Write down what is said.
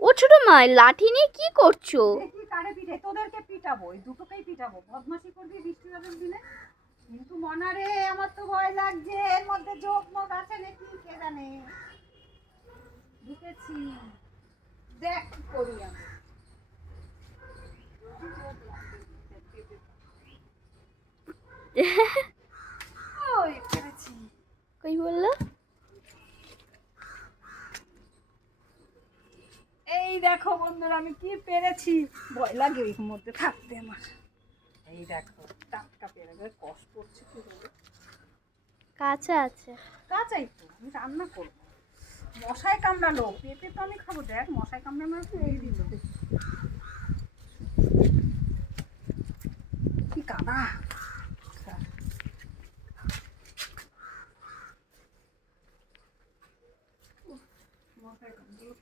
ও ছোট মা, লাঠি নিয়ে কি করছো? দেখি কারে পিঠে, তোদেরকে পিটাবো, এই দুটোকেই পিটাবো। বদমাশি করবি বৃষ্টি বাদল দিনে। কিন্তু মনারে, আমার তো ভয় লাগছে, এর মধ্যে যোগ মোগ আছে নাকি কে জানে। ঢুকেছি, দেখ কি করি আমি। ওই পেরেছি। কই বললো? এই দেখো বন্ধুরা, আমি কি পেরেছি। ভয় লাগে এর মধ্যে থাকতে আমার। এই দেখো, টাটকা পেরে, কষ্ট হচ্ছে কি বলে। কাঁচা আছে। কাঁচাই তো, আমি রান্না করবো। মশাই কামড়ালো, পেঁপে তো আমি খাবো। দেখ মশাই কামড়ানো এই দিল, কি কাদা। মশাই কামড়ালো।